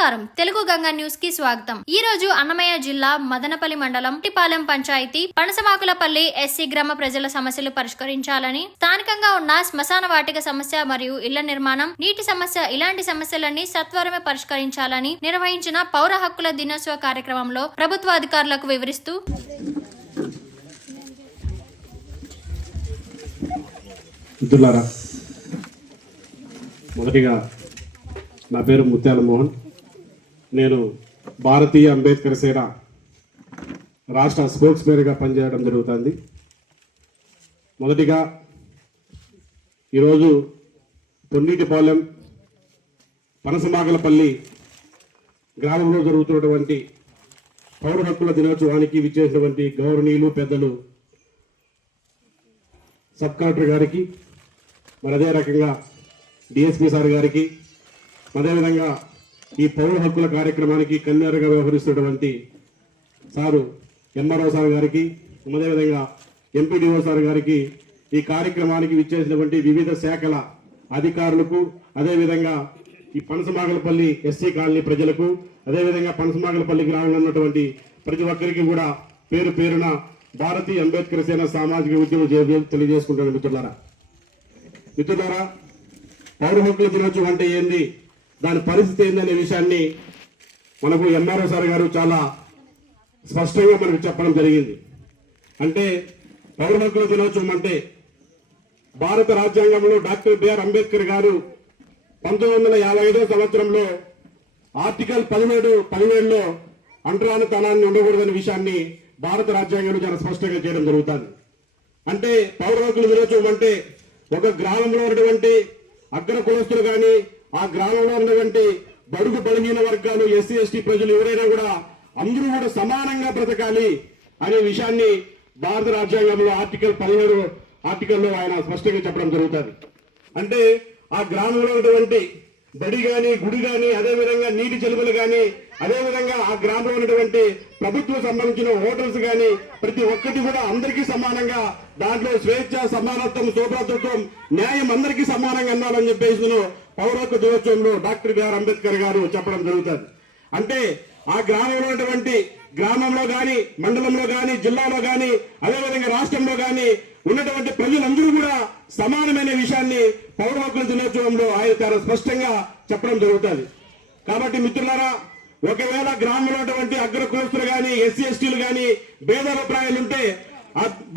నమస్కారం. తెలుగు గంగా న్యూస్కి స్వాగతం. ఈ రోజు అన్నమయ్య జిల్లా మదనపల్లి మండలం టిపాలెం పంచాయతీ పనసమాకులపల్లి ఎస్సీ గ్రామ ప్రజల సమస్యలు పరిష్కరించాలని స్థానికంగా ఉన్న శ్మశాన వాటిక సమస్య మరియు ఇళ్ళ నిర్మాణం నీటి సమస్య ఇలాంటి సమస్యలన్నీ సత్వరమే పరిష్కరించాలని నిర్వహించిన పౌర హక్కుల దినోత్సవ కార్యక్రమంలో ప్రభుత్వ అధికారులకు వివరిస్తూ మొదటిగా నా పేరు ముత్యాల మోహన్. నేను భారతీయ అంబేద్కర్ సేన రాష్ట్ర స్పోర్ట్స్ మేయర్గా పనిచేయడం జరుగుతుంది. మొదటిగా ఈరోజు తొండిటిపాలెం పనసమాగలపల్లి గ్రామంలో జరుగుతున్నటువంటి పౌర హక్కుల దినోత్సవానికి విచ్చేసినటువంటి గౌరవనీయులు పెద్దలు సబ్ కలెక్టర్ గారికి మరి అదే రకంగా డిఎస్పీ సార్ గారికి అదేవిధంగా ఈ పౌర హక్కుల కార్యక్రమానికి కన్వీనర్గా వ్యవహరిస్తున్నటువంటి సారు ఎంఆర్ఓ సార్ గారికి అదేవిధంగా ఎంపీడీఓ సార్ గారికి ఈ కార్యక్రమానికి విచ్చేసినటువంటి వివిధ శాఖల అధికారులకు అదేవిధంగా ఈ పనసమాగలపల్లి ఎస్సీ కాలనీ ప్రజలకు అదేవిధంగా పనసమాగలపల్లి గ్రామంలో ఉన్నటువంటి ప్రతి ఒక్కరికి కూడా పేరు పేరున భారతీయ అంబేద్కర్ సేన సామాజిక ఉద్యమం తెలియజేసుకుంటాను మిత్రులారా. మిత్రులారా పౌర హక్కుల దినోత్సవం అంటే ఏంది? దాని పరిస్థితి ఏందనే విషయాన్ని మనకు ఎంఆర్ఓ సార్ గారు చాలా స్పష్టంగా మనకు చెప్పడం జరిగింది. అంటే పౌర హక్కుల దినోత్సవం అంటే భారత రాజ్యాంగంలో డాక్టర్ బిఆర్ అంబేద్కర్ గారు పంతొమ్మిది వందల యాభై సంవత్సరంలో ఆర్టికల్ పదిహేడు పదిహేడులో అంటరానితనాన్ని ఉండకూడదనే విషయాన్ని భారత రాజ్యాంగంలో చాలా స్పష్టంగా చేయడం జరుగుతుంది. అంటే పౌర హక్కుల దినోత్సవం అంటే ఒక గ్రామంలో ఉన్నటువంటి అగ్ర కులస్తులు కానీ ఆ గ్రామంలో ఉన్నటువంటి బడుగు బలహీన వర్గాలు ఎస్సీ ఎస్టీ ప్రజలు ఎవరైనా కూడా అందరూ కూడా సమానంగా బ్రతకాలి అనే విషయాన్ని భారత రాజ్యాంగంలో ఆర్టికల్ పదిహేడు ఆర్టికల్లో ఆయన స్పష్టంగా చెప్పడం జరుగుతుంది. అంటే ఆ గ్రామంలో ఉన్నటువంటి బడి గాని గుడి గాని అదే విధంగా నీటి చెలువలు గాని అదే విధంగా ఆ గ్రామంలో ఉన్నటువంటి ప్రభుత్వం సంబంధించిన హోటల్స్ గాని ప్రతి ఒక్కటి కూడా అందరికీ సమానంగా దాంట్లో స్వేచ్ఛ సమానత్వం శోభాతత్వం న్యాయం అందరికీ సమానంగా అన్నారని చెప్పేసి పౌర హక్కు దినోత్సవంలో డాక్టర్ బిఆర్ అంబేద్కర్ గారు చెప్పడం జరుగుతుంది. అంటే ఆ గ్రామంలో ఉన్నటువంటి గ్రామంలో గాని మండలంలో గాని జిల్లాలో గాని అదేవిధంగా రాష్ట్రంలో గాని ఉన్నటువంటి ప్రజలందరూ కూడా సమానమైన విషయాన్ని పౌర హక్కుల దినోత్సవంలో ఆయన చాలా స్పష్టంగా చెప్పడం జరుగుతుంది. కాబట్టి మిత్రులారా ఒకవేళ గ్రామంలో ఉన్నటువంటి అగ్ర కులస్తులు గాని ఎస్సీ ఎస్టీలు గాని భేదాభిప్రాయాలు ఉంటే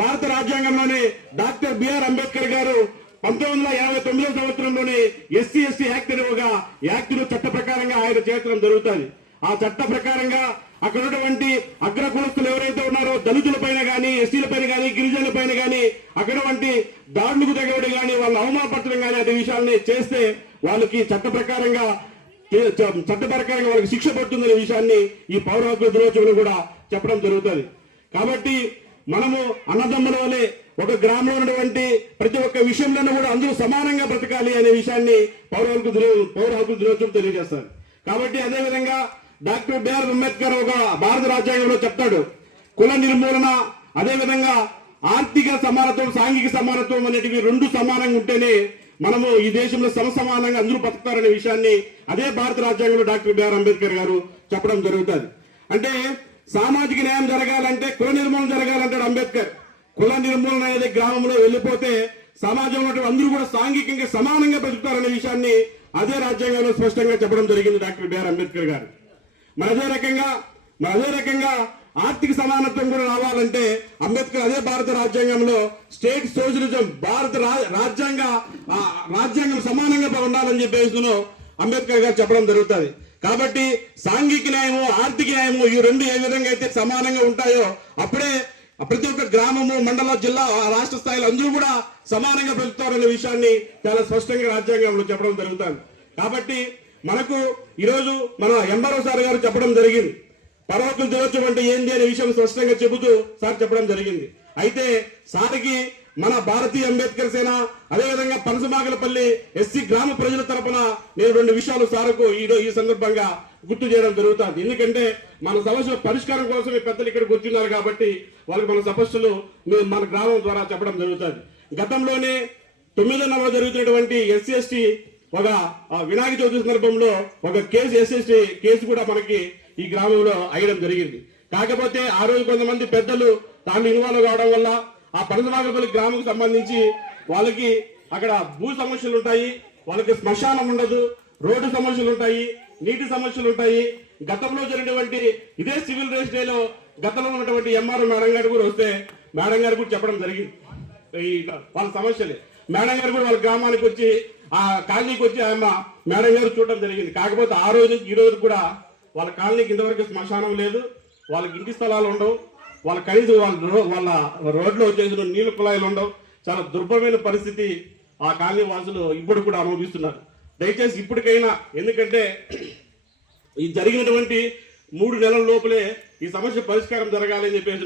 భారత రాజ్యాంగంలోనే డాక్టర్ బిఆర్ అంబేద్కర్ గారు పంతొమ్మిది వందల యాభై తొమ్మిదో సంవత్సరంలోనే ఎస్సీ ఎస్టీ యాక్ట్ ఒక యాక్ట్ చట్ట ప్రకారంగా ఆయన చేర్చడం జరుగుతుంది. ఆ చట్ట ప్రకారంగా అక్కడ ఉన్నటువంటి అగ్ర కులస్తులు ఎవరైతే ఉన్నారో దళితుల పైన కానీ ఎస్టీల పైన కానీ గిరిజనుల పైన కానీ అక్కడ వంటి దాడులకు తగ్గబడి కానీ వాళ్ళ అవమానపరచడం కానీ అనే విషయాల్ని చేస్తే వాళ్ళకి చట్ట ప్రకారంగా చట్ట ప్రకారంగా వాళ్ళకి శిక్ష పడుతుందనే విషయాన్ని ఈ పౌర హక్కుల దినోత్సవంలో కూడా చెప్పడం జరుగుతుంది. కాబట్టి మనము అన్నదమ్ముల వలె ఒక గ్రామంలో ఉన్నటువంటి ప్రతి ఒక్క విషయంలోనూ కూడా అందరూ సమానంగా బ్రతకాలి అనే విషయాన్ని పౌర హక్కు దినో- పౌర హక్కుల దినోత్సవం తెలియజేస్తారు. కాబట్టి అదేవిధంగా డాక్టర్ బిఆర్ అంబేద్కర్ ఒక భారత రాజ్యాంగంలో చెప్తాడు కుల నిర్మూలన అదే విధంగా ఆర్థిక సమానత్వం సాంఘిక సమానత్వం అనేటివి రెండు సమానంగా ఉంటేనే మనము ఈ దేశంలో సమసమానంగా అందరూ బతుకుతారనే విషయాన్ని అదే భారత రాజ్యాంగంలో డాక్టర్ బిఆర్ అంబేద్కర్ గారు చెప్పడం జరుగుతుంది. అంటే సామాజిక న్యాయం జరగాలంటే కుల నిర్మూలన జరగాలంటాడు అంబేద్కర్. కుల నిర్మూలన అనేది గ్రామంలో వెళ్ళిపోతే సమాజంలో అందరూ కూడా సాంఘికంగా సమానంగా బతుకుతారనే విషయాన్ని అదే రాజ్యాంగంలో స్పష్టంగా చెప్పడం జరిగింది డాక్టర్ బిఆర్ అంబేద్కర్ గారు. మరి అదే రకంగా మరి అదే రకంగా ఆర్థిక సమానత్వం కూడా రావాలంటే అంబేద్కర్ అదే భారత రాజ్యాంగంలో స్టేట్ సోషలిజం భారత రా- రాజ్యాంగ రాజ్యాంగం సమానంగా ఉండాలని చెప్పేసి అంబేద్కర్ గారు చెప్పడం జరుగుతుంది. కాబట్టి సాంఘిక న్యాయము ఆర్థిక న్యాయము ఈ రెండు ఏ విధంగా అయితే సమానంగా ఉంటాయో అప్పుడే ప్రతి ఒక్క గ్రామము మండల జిల్లా ఆ రాష్ట్ర స్థాయిలో అందరూ కూడా సమానంగా పెరుగుతారనే విషయాన్ని చాలా స్పష్టంగా రాజ్యాంగంలో చెప్పడం జరుగుతుంది. కాబట్టి మనకు ఈరోజు మన ఎంఆర్ఓ సార్ గారు చెప్పడం జరిగింది. పర్వతం దినోత్సవం అంటే ఏంది అనే విషయం స్పష్టంగా చెబుతూ సార్ చెప్పడం జరిగింది. అయితే సార్కి మన భారతీయ అంబేద్కర్ సేన అదేవిధంగా పనసమాగలపల్లి ఎస్సీ గ్రామ ప్రజల తరపున నేను రెండు విషయాలు సార్కు ఈ ఈ సందర్భంగా గుర్తు చేయడం జరుగుతుంది. ఎందుకంటే మన సమస్యల పరిష్కారం కోసం ఈ పెద్దలు ఇక్కడ కూర్చున్నారు కాబట్టి వాళ్ళకి మన సమస్యలు మేము మన గ్రామం ద్వారా చెప్పడం జరుగుతుంది. గతంలోనే తొమ్మిదో నెలలో జరుగుతున్నటువంటి ఎస్సీ ఎస్టీ ఒక వినాయక చవితి సందర్భంలో ఒక కేసు ఎస్ఎస్టీ కేసు కూడా మనకి ఈ గ్రామంలో అయ్యడం జరిగింది. కాకపోతే ఆ రోజు కొంతమంది పెద్దలు దాన్ని ఇన్వాల్వ్ కావడం వల్ల ఆ పనసనాగరపల్లి గ్రామంకు సంబంధించి వాళ్ళకి అక్కడ భూ సమస్యలు ఉంటాయి వాళ్ళకి శ్మశానం ఉండదు రోడ్డు సమస్యలు ఉంటాయి నీటి సమస్యలు ఉంటాయి. గతంలో జరిగినటువంటి ఇదే సివిల్ రేస్ డేలో గతంలో ఉన్నటువంటి ఎంఆర్ మేడం గారు కూడా వస్తే మేడం గారు కూడా చెప్పడం జరిగింది. వాళ్ళ సమస్యలే. మేడం గారు కూడా వాళ్ళ గ్రామానికి వచ్చి ఆ కాలనీకి వచ్చి ఆమె మేడం గారు చూడడం జరిగింది. కాకపోతే ఆ రోజు నుంచి ఈ రోజు కూడా వాళ్ళ కాలనీకి ఇంతవరకు శ్మశానం లేదు. వాళ్ళకి ఇంటి స్థలాలు ఉండవు. వాళ్ళ కనీసం వాళ్ళ వాళ్ళ రోడ్లో వచ్చేసిన నీళ్ళ కుళాయిలు ఉండవు. చాలా దుర్భమైన పరిస్థితి ఆ కాలనీ వాసులు ఇప్పుడు కూడా అనుభవిస్తున్నారు. దయచేసి ఇప్పటికైనా ఎందుకంటే ఈ జరిగినటువంటి మూడు నెలల లోపలే ఈ సమస్య పరిష్కారం జరగాలని చెప్పేసి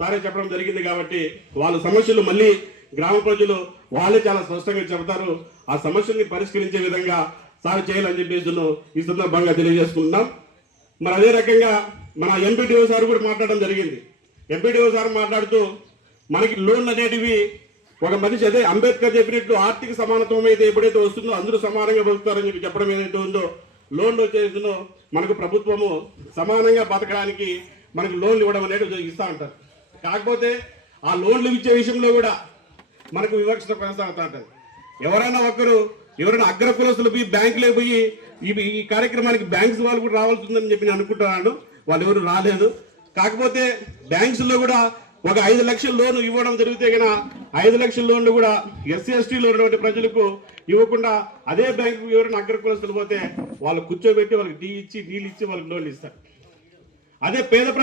సారే చెప్పడం జరిగింది కాబట్టి వాళ్ళ సమస్యలు మళ్ళీ గ్రామ ప్రజలు వాళ్ళే చాలా స్పష్టంగా చెబుతారు. ఆ సమస్యల్ని పరిష్కరించే విధంగా సార్ చేయాలని చెప్పేసి ఈ సందర్భంగా తెలియజేసుకుంటున్నాం. మరి అదే రకంగా మన ఎంపీటీఓ సార్ కూడా మాట్లాడడం జరిగింది. ఎంపీటీఓ సార్ మాట్లాడుతూ మనకి లోన్లు అనేటివి ఒక మనిషి అదే అంబేద్కర్ చెప్పినట్లు ఆర్థిక సమానత్వం అయితే ఎప్పుడైతే వస్తుందో అందరూ సమానంగా బతుకుతారని చెప్పి చెప్పడం ఏదైతే ఉందో లోన్లు వచ్చేసిందో మనకు ప్రభుత్వము సమానంగా బతకడానికి మనకు లోన్లు ఇవ్వడం అనేది ఇస్తూ ఉంటారు కాకపోతే ఆ లోన్లు ఇచ్చే విషయంలో కూడా మనకు వివక్షత కొనసాగుతూ ఉంటుంది. ఎవరైనా ఒకరు ఎవరైనా అగ్ర కులసులు పోయి బ్యాంకులో పోయి ఈ కార్యక్రమానికి బ్యాంక్స్ వాళ్ళు కూడా రావాల్సి ఉందని చెప్పి నేను అనుకుంటున్నాను. వాళ్ళు ఎవరు రాలేదు. కాకపోతే బ్యాంక్స్లో కూడా ఒక ఐదు లక్షల లోన్ ఇవ్వడం జరిగితే గన ఐదు లక్షల లోన్లు కూడా ఎస్సీ ఎస్టీలో ఉన్నటువంటి ప్రజలకు ఇవ్వకుండా అదే బ్యాంకు ఎవరైనా అగ్ర కులస్తులు పోతే వాళ్ళు కూర్చోబెట్టి వాళ్ళకి టీ ఇచ్చి నీళ్ళు ఇచ్చి వాళ్ళకి లోన్లు ఇస్తారు. అదే పేద ప్రజలు